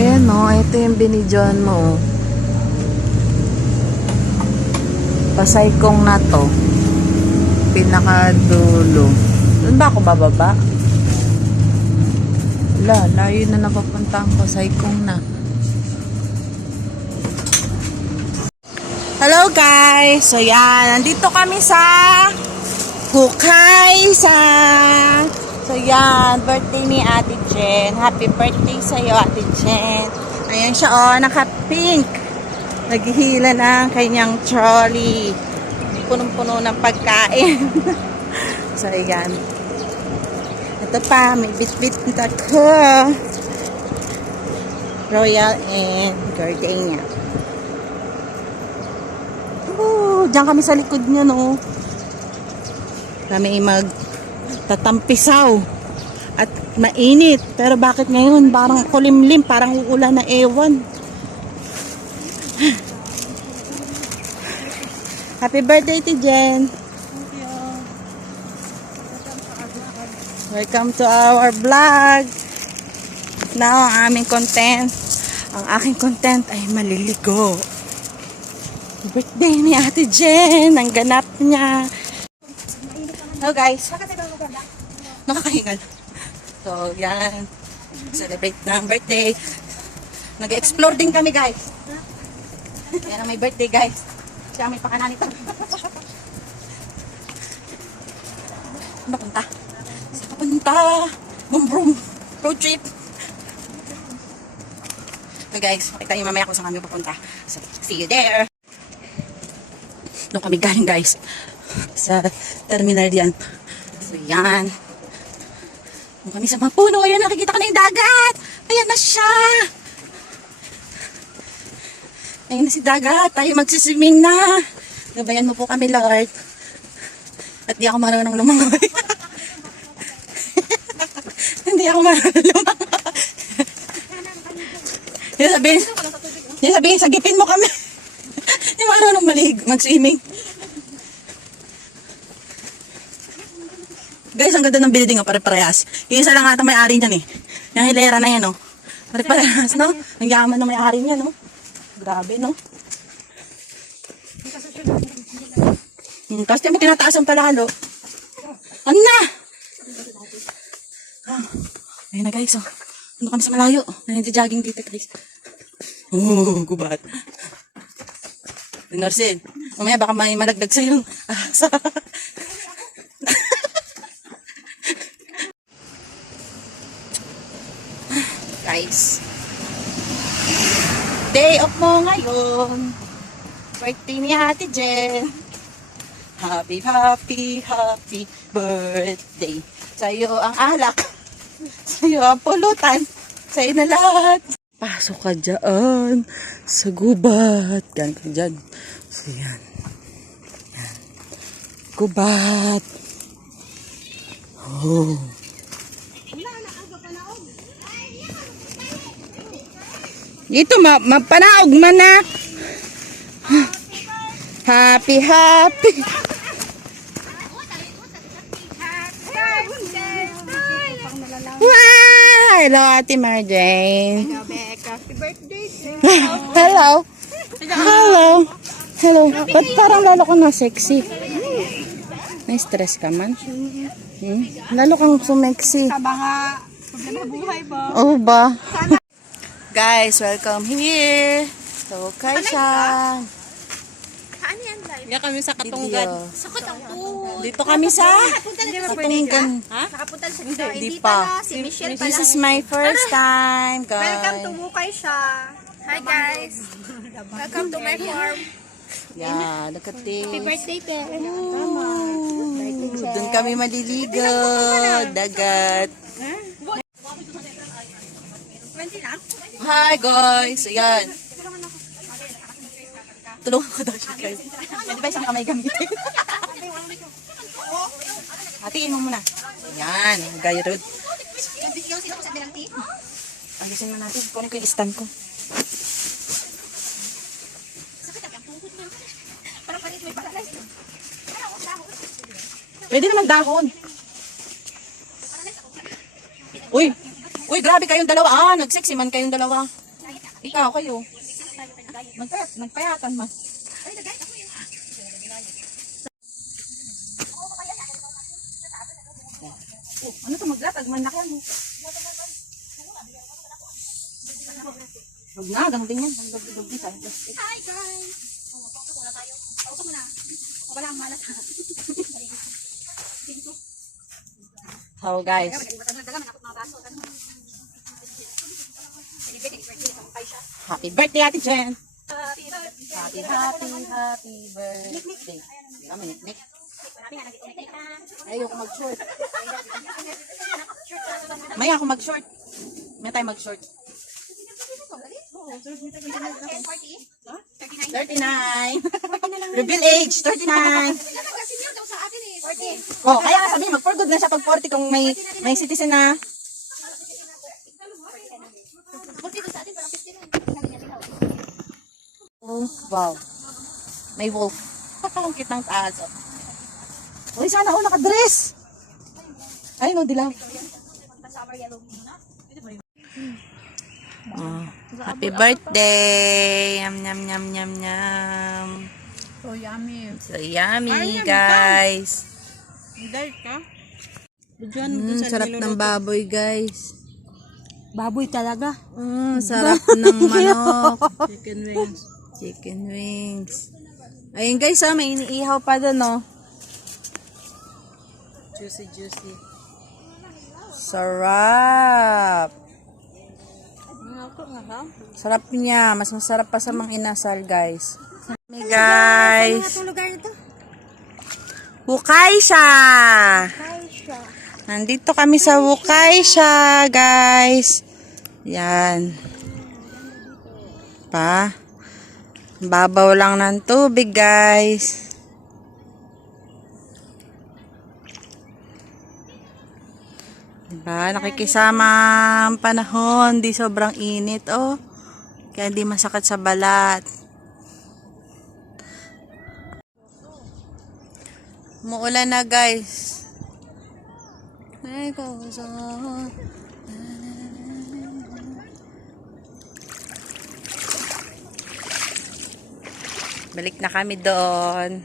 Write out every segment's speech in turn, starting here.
Ayan o, ito yung binidyohan mo. Pasay kong na to. Pinakadulo. Doon ba ako bababa? Wala, layo na napapunta ang Pasay kong na. Hello guys! So yan, nandito kami sa Hukaysang. So yan, birthday ni Ate Jen. Happy birthday sa'yo, Ate Jen. Ayan siya oh, naka-pink. Naghihila ng kanyang trolley. Punong-puno ng pagkain. So yan. Ito pa, may bit-bit ako. Royal and Gardenia. Diyan kami sa likod niya, no. Kami magtatampisaw at mainit. Pero bakit ngayon parang kulimlim, parang uulan na ewan. Happy birthday to Jen. Thank you. Welcome to our vlog. Now, ang aming content, ang aking content ay maliligo. Birthday ni Ate Jen, ang ganap niya. Hello guys. Nakakahingal. So, yan. Celebrate ng birthday. Nag-explore din kami guys. Yan ang may birthday guys. Siya may pakanan ito. Saan punta? Saan punta? Boom. Road trip. So guys, makita niyo mamaya kung saan kami pupunta. So, see you there. Doon kami galing guys. Sa terminal yan. So yan. Doon kami sa mga puno. Ayan, nakikita ko na yung dagat. Ayan na siya. Ayan na si dagat. Tayo magsiswimming na. Gabayan mo po kami, Lord. At di ako marunong lumangoy. Hindi ako marunong lumangoy. Yung sabihin, sagipin mo kami. Hindi mo marunong mag-swimming. Guys, ang ganda ng building, oh, pare-parehas. Yung isa lang ata may-ari niyan eh. Yung hilera na yan, oh. Pare-parehas, no? Ang yaman ng may-ari niya, no? Grabe, no? Tapos may tinataas ang palalo. Ano na? Ayun na guys, oh. Ano kami sa malayo? Nandiyo-jogging dito guys. Oh, gubat. Narsin, mamaya baka may malagdag sa'yo. Guys, day off mo ngayon. Birthday ni Ate Jen. Happy birthday. Sa'yo ang alak. Sa'yo ang pulutan. Sa'yo na lahat. Pasok ka dyan. Sa gubat. Gan ka dyan. So yan. Yan. Gubat. Oh. Dito, mapanaog man na. Happy. Wow! Hello, Ate Marjane. Happy birthday. Hello. Ba't parang lalo ko na sexy? Na-stress ka man? Lalo kang sumexy. Sa mga problema buhay ba? Oo ba? Guys, welcome here. So, Hukaysang. Ano yan live? Yan kami sa Katunggan. Sa Katunggan. Dito kami sa Katunggan. Ha? Nakapunta sa Hindi pa. Si Michelle pa This lang. is my first time, guys. Welcome to Hukaysha. Hi guys. Welcome to my farm. Yeah, look at this. Happy birthday, pe. Doon kami maliligo. Dagat. Hi guys. Ayan. Tulungan ko daw siya guys. Pwede ba isang kamay gamitin? Hatiin mo muna. Ayan. Gaya road. Alisin mo natin. Kunin ko yung stand ko. Pwede naman dahon. Uy, grabe kayong dalawa. Nagsexy man kayong dalawa. Ikaw, kayo. Nagpayatan man. Oh, ano to maglatag? Manlakyan mo. Huwag na, gamitin yan. Ang gabi-gabi sa plastic. Hi guys! Pasok muna tayo. Pasok muna. Wala ang malas. So guys, happy birthday Ate Jen! Happy birthday! Kami niknik. Ayoko mag-short. May ako mag-short. May tayo mag-short. 39. Reveal age, 39. Oh, kaya nga sabihin, mag-for good na siya pag 40 kung may citizen na. Oh, wow. May wolf. Ang kitang aso. Uy, sana ako nakadress. Ay, no, dilaw. Oh, happy birthday! Yum, yum, yum, yum, yum. So yummy. So yummy, guys. Dahil ka? Sarap ng baboy, guys. Baboy talaga. Sarap ng manok. Chicken wings. Chicken wings. Ayun, guys, may iniihaw pa doon, oh. Juicy, juicy. Sarap. Sarap niya. Mas masarap pa sa mga inasal, guys. Hey, guys. Ano lugar nito? Wukaisha. Nandito kami sa Wukaisha, guys. Yan. Pa. Babaw lang ng tubig, guys. Diba? Nakikisama ang panahon. Di sobrang init, oh. Kaya di masakit sa balat. Muulan na, guys. Ay, kauso. Balik na kami doon.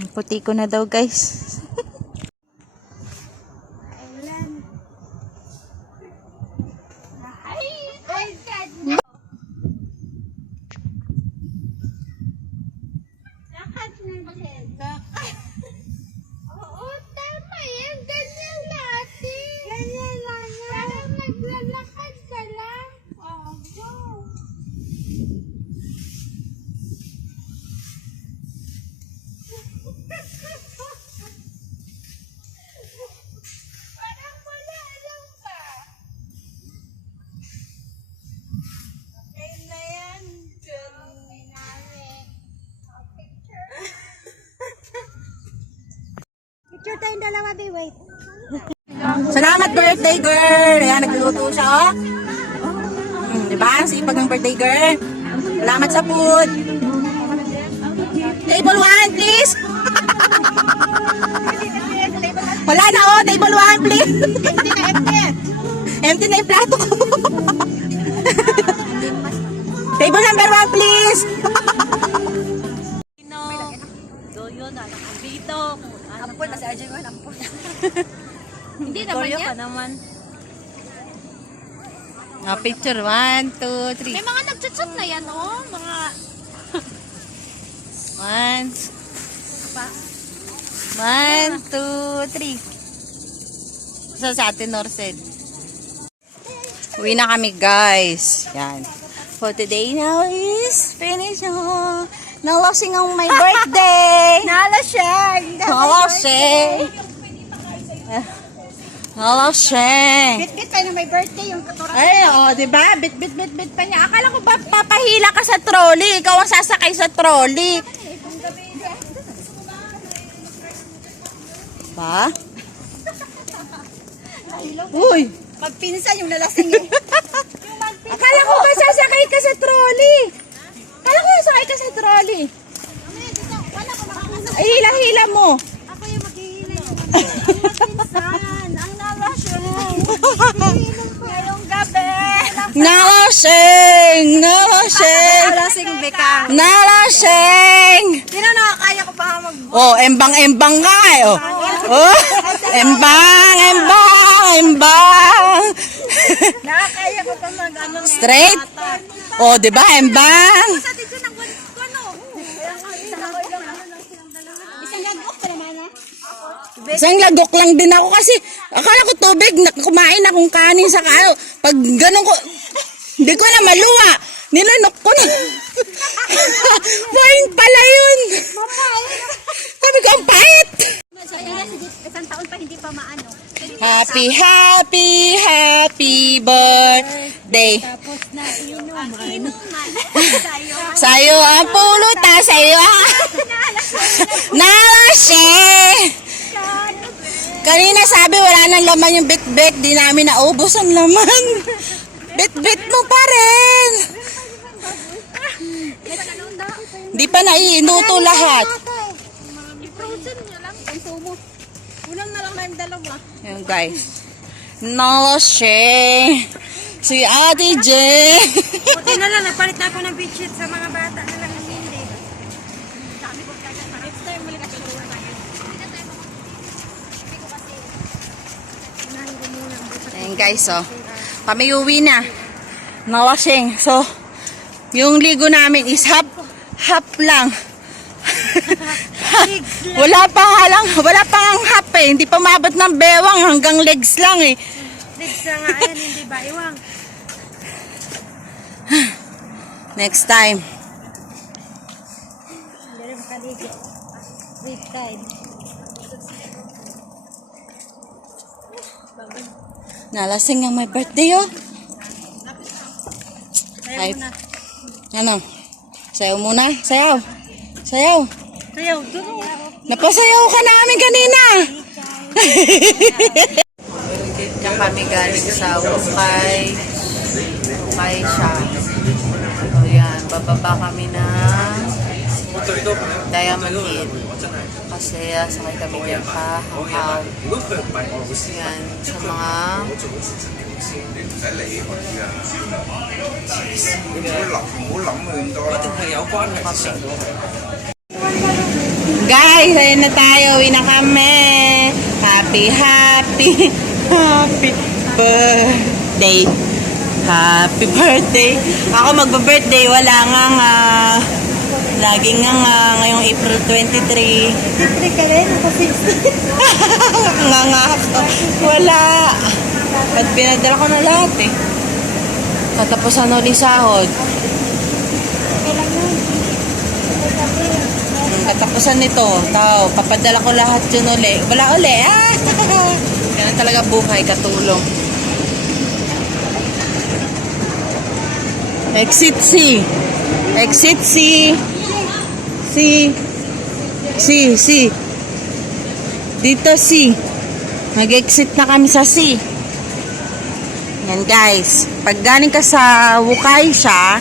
Ang puti ko na daw, guys. Oo, tama yan. Ganyan natin. Ganyan lang yan. Parang naglalakad ka lang. Oh, go. Parang wala lang pa. Okay na yan. Okay namin. Picture. Picture tayong dalawa, babe. Wait. Salamat, birthday girl! Ayan, nagluluto siya, oh. Diba? Sipag ng birthday girl. Salamat sa food. Table 1, please! Wala na, oh. Table 1, please! Empty na yung plato ko. Table number 1, please! Ampun na si Arjun mo, ampun. Hindi naman yan. Picture 1, 2, 3. May mga nagchat-chat na yan, oh. Mga... 1, 2, 3. Sa atin, Norced. Uwi na kami, guys. Yan. For today now is finish. Oh. Nalasing ang my birthday. Nalasing! Nalasing. Nalasing. Bit-bit pa na may birthday yung katura. Ay, oh, diba? Bit pa niya. Akala ko ba papahila ka sa trolley? Ikaw ang sasakay sa trolley. Ba? Uy! Magpinsan yung nalasing eh. Akala ko ba sasakay ka sa trolley? Akala ko sasakay ka sa trolley. Wala ko makakasama. Ay, hila-hila mo. Ako yung maghihila yung Nalasing! Nalasing! Lasing bekang. Nalasing! Sino nakakaya ko pa mag... Oh, embang-embang ka eh. Oh. Oh, embang, embang, embang. Nakakaya ko pa mag ano. Straight? Oh, di ba? Embang. Sa dito ng ano. Isang gagok pa naman ha. Isang lagok lang din ako kasi akala ko tubig, kumain akong kanin sa kayo. Pag ganun ko, hindi ko na maluwa. Nilanok ko na. Wine pala yun. Sabi ko, ang pait. Isang taon pa hindi pa maano. Happy, happy, happy birthday. Tapos na inuman. Sa'yo ang puluta, sa'yo ang Nalasing! Kanina sabi wala nang laman yung bit-bit, di namin naubos ang laman. Bit-bit mo pa rin. Di pa naiinuto lahat. I-frozen niya lang. Konsumo. Unang na lang na yung dalawa. Ayan guys. Nalasing! Si Ate J. Buti na lang, nagpalit na ako ng bedsheet sa mga bata na lang hindi. Sabi ko kaya next time muli kasi tayo. Ayan guys, oh. Kami uwi na. Nalasing. So, yung ligo namin is half lang. wala pang ang half eh. Hindi pa maabot ng bewang, hanggang legs lang eh. Legs na nga yan, hindi ba? Iwang. Next time. Meron ka dito. Wait time. Nalasing ang my birthday, oh. Ay, ano? Sayaw muna. Sayaw. Sayaw. Sayaw, doon. Napasayaw ka namin kanina. Diyan kami galing sa Ukay. Ukay siya. O yan, bababa kami na Diamond Hill. Kasi sakay kami dyan pa Hanghaw. Yan, sa mga guys, ayun na tayo. Uwi na kami. Happy, happy, happy birthday. Happy birthday. Ako magba-birthday. Wala nga lagi nga ngayong April 23. Siyempre ka rin, ako 60. nga ako. Wala. At pinadala ko na lahat eh. Katapusan ulit sahod. Katapusan nito, papadala ko lahat yun uli. Wala uli, ah! Yan talaga buhay, katulong. Exit C. Exit C. C. C. C. Dito C. Nag-exit na kami sa C. Yan guys. Pag galing ka sa Wukay siya,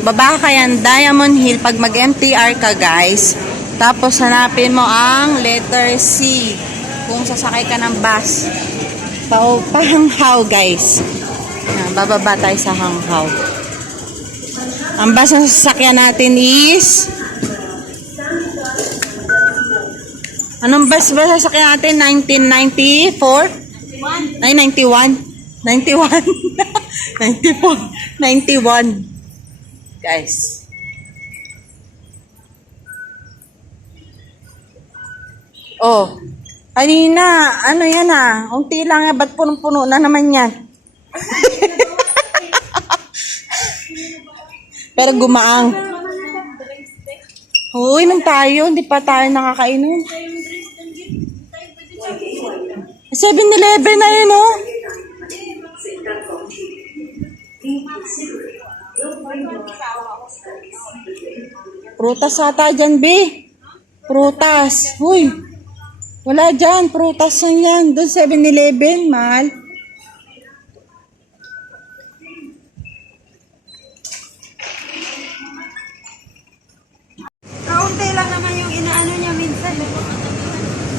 baba ka yan Diamond Hill pag mag-MTR ka guys. Tapos hanapin mo ang letter C kung sasakay ka ng bus. Pa Hanghaw guys. Yan, bababa tayo sa Hanghaw. Ang bus na sasakyan natin is anong bus ba sasakyan natin? 1994? Ay, 91? 91? 94? 91 guys. Oh, kanina, ano yan unti lang ba't punong-puno na naman yan? Pero gumaang. Uy, nang tayo, hindi pa tayo nakakainom. 7-Eleven na yun, oh. Prutas ata dyan, B. Prutas. Uy. Wala dyan. Prutas lang yan. Doon 7-Eleven, mahal. Kaunti lang naman yung inaano niya minsan.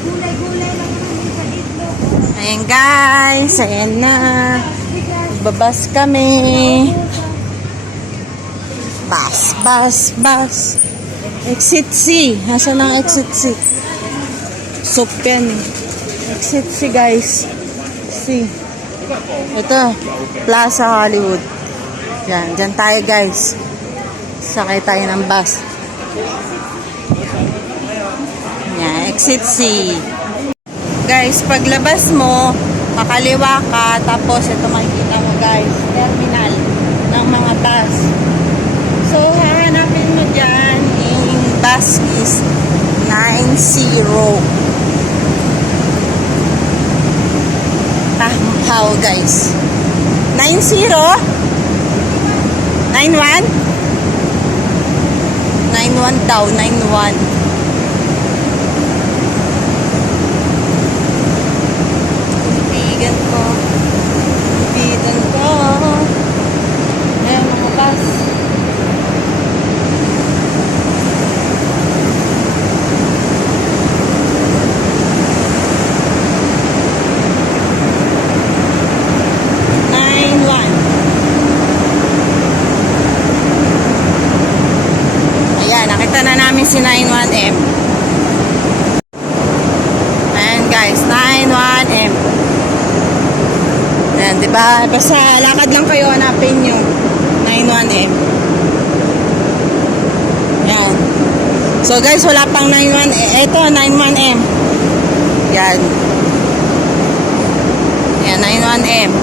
Gulay-gulay lang naman minsan dito. Ayan guys. Ayan na. Magbabas kami. Bus. Exit C. Nasaan ang exit C? Soup yan eh. Exit C guys. C. Ito. Plaza Hollywood. Yan. Diyan tayo guys. Sakay tayo ng bus. Yan. Exit C. Guys, paglabas mo, kakaliwa ka, tapos ito makikita mo guys, terminal ng mga bus. So, hahanapin mo dyan, yung bus is 90. How guys? 90? 91? 91 daw, 91. Ibigan ko. Ayan mga bus. Nakita na namin si 91M. Ayan guys, 91M. Ayan, diba? Basta lakad lang kayo, hanapin nyo 91M. Ayan. So guys, wala pang 91. Ito, 91M. Ayan. Ayan, 91M.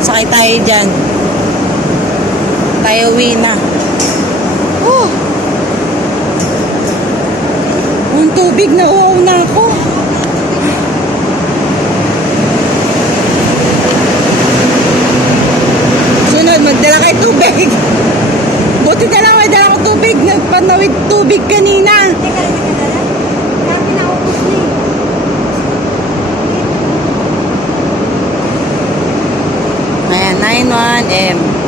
Sakay tayo dyan. Tayo uwi na. Ang tubig, na uhaw na ako. Sunod, magdala kayo tubig. Buti na lang may dala ko tubig. Nagpanawid tubig kanina. Teka lang. Grabe na ubos na eh. Ayan, 91M.